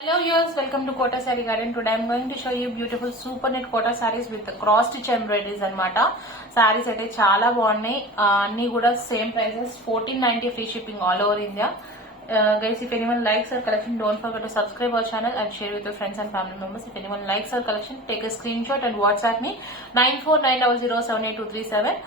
Hello viewers, welcome to Kota Saree Garden. Today I am going to show you beautiful super net Kota sarees with cross stitch embroideries anamata. Sarees aithe chaala baagunnai, anni kuda same prices, 1490 free shipping all over India. Guys, if anyone likes our collection, don't forget to subscribe our channel and share with your friends and family members. If anyone likes our collection, take a screenshot and WhatsApp me 9490078237.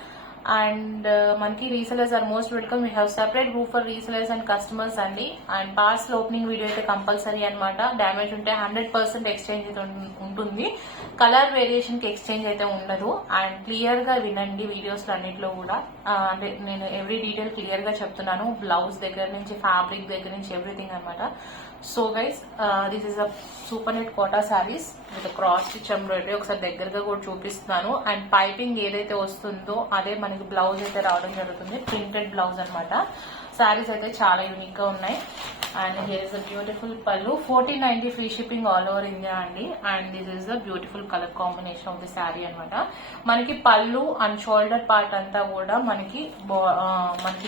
And మనకి resellers are most welcome. We have separate group for resellers and customers అండి. And parcel opening video అయితే compulsory అనమాట. Damage ఉంటే 100% exchange అయితే ఉంటుంది. Colour variation కి exchange అయితే ఉండదు. అండ్ క్లియర్ గా వినండి వీడియోస్ అన్నిట్లో కూడా. అంటే నేను ఎవ్రీ డీటెయిల్ క్లియర్ గా చెప్తున్నాను. బ్లౌజ్ దగ్గర నుంచి ఫ్యాబ్రిక్ దగ్గర నుంచి ఎవ్రీథింగ్ అనమాట. So guys, this is a super net Kota saris with cross stitch embroidery. ఒకసారి దగ్గరగా కూడా చూపిస్తున్నాను. అండ్ పైపింగ్ ఏదైతే వస్తుందో అదే మనకి బ్లౌజ్ అయితే రావడం జరుగుతుంది. ప్రింటెడ్ బ్లౌజ్ అనమాట. సారీస్ అయితే చాలా యూనిక్ గా ఉన్నాయి. And here is the beautiful pallu. 1490 free shipping all over India అండి. And this is the beautiful colour combination of the sari అనమాట. మనకి పళ్ళు అండ్ షోల్డర్ పార్ట్ అంతా కూడా మనకి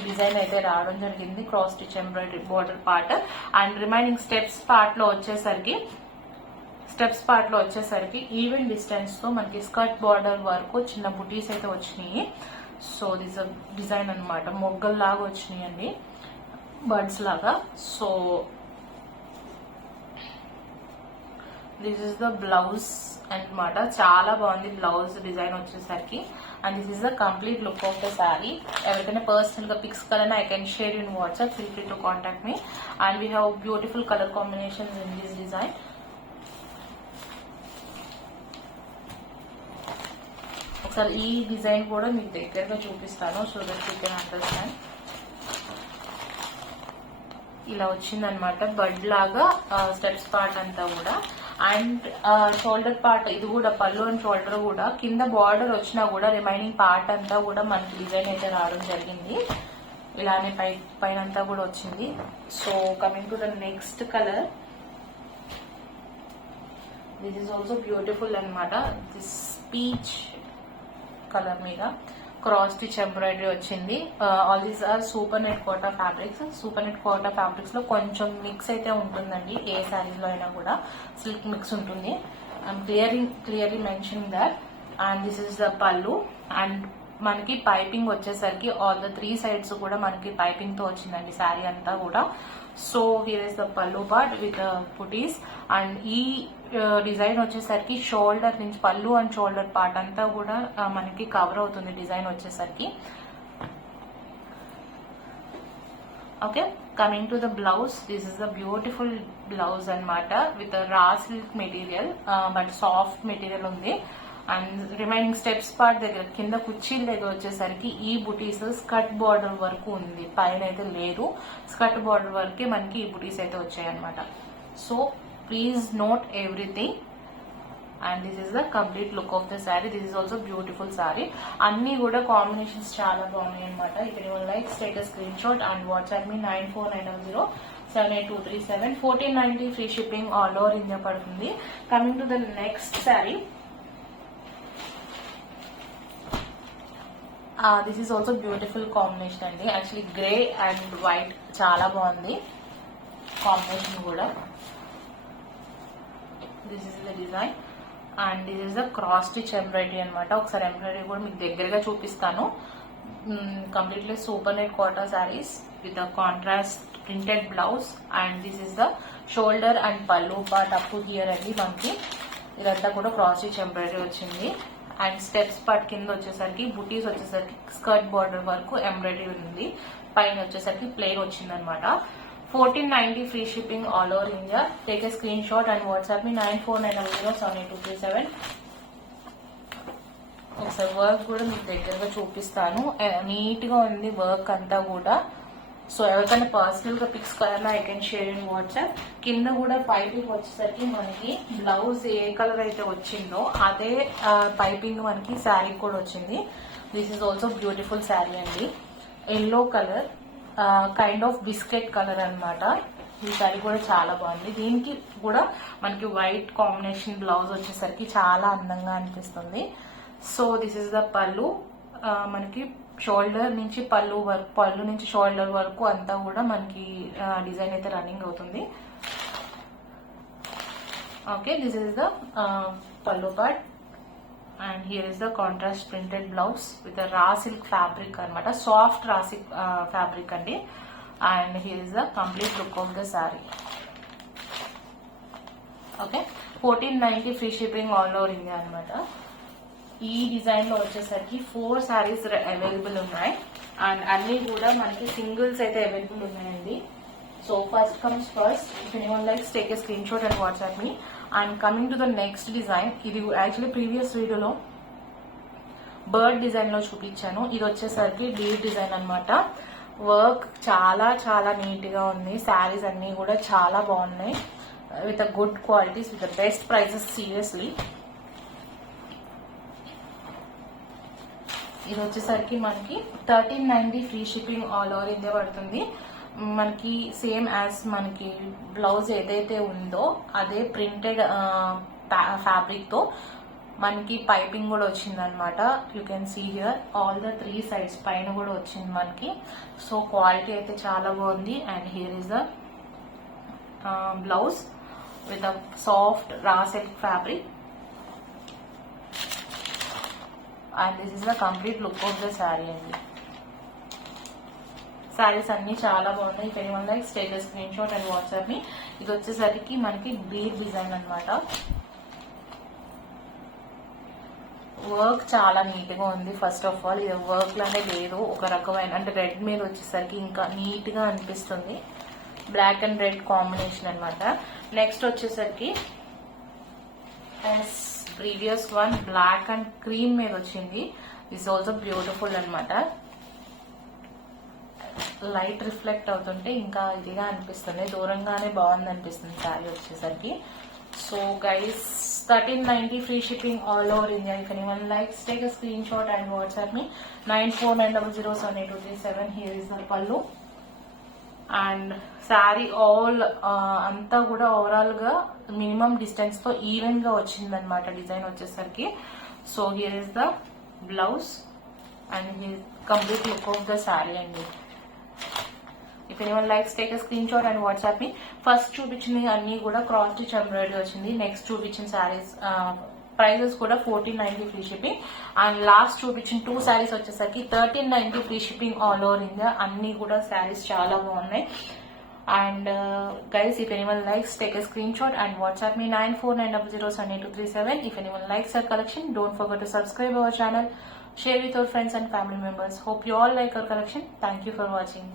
డిజైన్ అయితే రావడం జరిగింది. Cross stitch embroidery border part. And remaining steps part లో వచ్చేసరికి ఈవెన్ డిస్టెన్స్ తో మనకి స్కర్ట్ బార్డర్ వరకు చిన్న బుటీస్ అయితే వచ్చినాయి. సో దిస్ డిజైన్ అనమాట. మొగ్గల్ లాగా వచ్చినాయి అండి, బర్డ్స్ లాగా. So this is the blouse అనమాట. చాలా బాగుంది బ్లౌజ్ డిజైన్ వచ్చేసరికి. And this is the complete look of the sari. ఎవరికైనా పర్సనల్ గా పిక్స్ కావాలన్నా I can share in WhatsApp. Feel free to contact me. And we have beautiful colour combinations in this design. ఒకసారి ఈ design కూడా మీకు దగ్గరగా చూపిస్తాను so that you can understand. ఇలా వచ్చిందనమాట బడ్ లాగా స్టెప్స్ పార్ట్ అంతా కూడా. అండ్ షోల్డర్ పార్ట్ ఇది కూడా పళ్ళు అండ్ షోల్డర్ కూడా కింద బార్డర్ వచ్చినా కూడా రిమైనింగ్ పార్ట్ అంతా కూడా మనకి డిజైన్ అయితే రావడం జరిగింది. ఇలానే పైన అంతా కూడా వచ్చింది. So coming to the next colour, this is also beautiful అనమాట. దిస్ పీచ్ కలర్ మీద క్రాస్ స్టిచ్ ఎంబ్రాయిడరీ వచ్చింది. All these are super net Kota fabrics. Super net Kota fabrics లో కొంచెం మిక్స్ అయితే ఉంటుందండి. ఏ శారీస్ లో అయినా కూడా సిల్క్ మిక్స్ ఉంటుంది. I'm clearly mention that. And this is the పళ్ళు. అండ్ మనకి పైపింగ్ వచ్చేసరికి ఆల్ ద 3 సైడ్స్ కూడా మనకి పైపింగ్ తో వచ్చిందండి శారీ అంతా కూడా. సో హియర్ ఇస్ ద పళ్ళు పార్ట్ విత్ పుటీస్. అండ్ ఈ డిజైన్ వచ్చేసరికి షోల్డర్ నుంచి పళ్ళు అండ్ షోల్డర్ పార్ట్ అంతా కూడా మనకి కవర్ అవుతుంది డిజైన్ వచ్చేసరికి. Okay, coming to the blouse, this is the beautiful blouse అనమాట with raw silk material, but soft material ఉంది. అండ్ రిమైనింగ్ స్టెప్స్ పార్ట్ దగ్గర కింద కుర్చీల దగ్గర వచ్చేసరికి ఈ బుటీస్ స్కర్ట్ బార్డర్ వరకు ఉంది, పైన అయితే లేదు. స్కర్ట్ బార్డర్ వరకే మనకి ఈ బుటీస్ అయితే వచ్చాయన్నమాట. So please note everything. And this is the complete look of the sari. This is also beautiful sari. అన్ని కూడా కాంబినేషన్స్ చాలా బాగున్నాయి అనమాట. If anyone like take a screenshot and WhatsApp me 9490078237. 1490 free shipping all over India పడుతుంది. Coming to the next sari, this is also beautiful combination అండి. Actually grey and white చాలా బాగుంది combination కూడా. This is the design and this is the cross stitch embroidery అనమాట. ఒకసారి embroidery కూడా మీకు దగ్గరగా చూపిస్తాను. Completely super net Kota saris with the contrast printed blouse. And this is the shoulder and pallu part up to here అండి. మనకి ఇదంతా కూడా క్రాస్ స్టిచ్ ఎంబ్రాయిడరీ వచ్చింది. అండ్ స్టెప్స్ పార్ట్ కింద వచ్చేసరికి బుటీస్ వచ్చేసరికి స్కర్ట్ బార్డర్ వరకు ఎంబ్రాయిడరీ ఉంది. పైన వచ్చేసరికి ప్లెయిన్ వచ్చింది అనమాట. 1490 free shipping all over India. Take a screenshot and WhatsApp me 9490078237. ఒకసారి వర్క్ కూడా మీకు దగ్గరగా చూపిస్తాను. నీట్ గా ఉంది వర్క్ అంతా కూడా. సో ఎవరికైనా పర్సనల్ గా పిక్స్ కావాలన్నా I can share in WhatsApp. కింద కూడా పైపింగ్ వచ్చేసరికి మనకి బ్లౌజ్ ఏ కలర్ అయితే వచ్చిందో అదే పైపింగ్ మనకి శారీ కూడా వచ్చింది. This is also beautiful sari అండి. Yellow colour, kind of biscuit colour అనమాట. ఈ శారీ కూడా చాలా బాగుంది. దీనికి కూడా మనకి వైట్ కాంబినేషన్ బ్లౌజ్ వచ్చేసరికి చాలా అందంగా అనిపిస్తుంది. సో దిస్ ఇస్ ద పళ్ళు. మనకి షోల్డర్ నుంచి పళ్ళు నుంచి షోల్డర్ వరకు అంతా కూడా మనకి డిజైన్ అయితే రన్నింగ్ అవుతుంది. Okay, this is the pallu part, and here is the contrast printed blouse with a raw silk fabric anamata, soft raw silk fabric andi, and here is the complete look of the saree. Okay, 1490 free shipping all over India అనమాట. ఈ design లో వచ్చేసరికి 4 saris available ఉన్నాయి, and అన్ని కూడా మనకి singles అయితే available ఉన్నాయండి. So first comes first, if anyone likes take a screen shot and WhatsApp me. And coming to the next design, ఇది యాక్చువల్లీ ప్రీవియస్ వీడియోలో బర్డ్ డిజైన్ లో చూపించాను. ఇది వచ్చేసరికి లీవ్ డిజైన్ అనమాట. వర్క్ చాలా చాలా నీట్ గా ఉంది. శారీస్ అన్ని కూడా చాలా బాగున్నాయి, with a good qualities, with the best prices, seriously. ఇది వచ్చేసరికి మనకి 1390 free shipping all over India పడుతుంది. మనకి సేమ్ యాజ్ మనకి బ్లౌజ్ ఏదైతే ఉందో అదే ప్రింటెడ్ ఫ్యాబ్రిక్ తో మనకి పైపింగ్ కూడా వచ్చింది అనమాట. You can see here all the 3 sides పైన కూడా వచ్చింది మనకి. సో క్వాలిటీ అయితే చాలా బాగుంది. And here is the blouse with a soft raw silk fabric, and this is the complete look of the saree అండి. సారీస్ అన్ని చాలా బాగున్నాయి. If anyone likes take a screenshot and WhatsApp me. ఇది వచ్చేసరికి మనకి బీడ్ డిజైన్ అనమాట. Work చాలా neat గా ఉంది. ఫస్ట్ ఆఫ్ ఆల్ ఇది వర్క్ లానే లేదు, ఒక రకమైన అంటే రెడ్ మీద వచ్చేసరికి ఇంకా నీట్ గా అనిపిస్తుంది. బ్లాక్ అండ్ రెడ్ కాంబినేషన్ అనమాట. నెక్స్ట్ వచ్చేసరికి previous one black and cream మీద వచ్చింది. ఇస్ ఆల్సో బ్యూటిఫుల్ అనమాట. లైట్ రిఫ్లెక్ట్ అవుతుంటే ఇంకా ఇదిగా అనిపిస్తుంది, దూరంగానే బాగుంది అనిపిస్తుంది శారీ వచ్చేసరికి. So guys 1390 free shipping all over India. If anyone likes take a screenshot and WhatsApp me 9490078237. Here is the pallu and sari all అంతా కూడా ఓవరాల్ గా మినిమం డిస్టెన్స్ తో ఈవెన్ గా వచ్చింది అనమాట డిజైన్ వచ్చేసరికి. So here is the blouse and here complete look of the sari అండి. If anyone likes take a screenshot and WhatsApp me. First చూపించింది అన్ని కూడా క్రాస్ స్టిచ్ ఎంబ్రాయిడరీ వచ్చింది. నెక్స్ట్ చూపించిన శారీస్ ప్రైజెస్ కూడా 1490 ఫ్రీ షిప్పింగ్. అండ్ లాస్ట్ చూపించిన 2 శారీస్ వచ్చేసరికి 1390 free shipping all over India. అన్ని కూడా శారీస్ చాలా బాగున్నాయి. And guys, if anyone likes take a screenshot and WhatsApp me 9490078237. If anyone likes hour collection, don't forget to subscribe our channel, share with your friends and family members. Hope you all like our collection. Thank you for watching.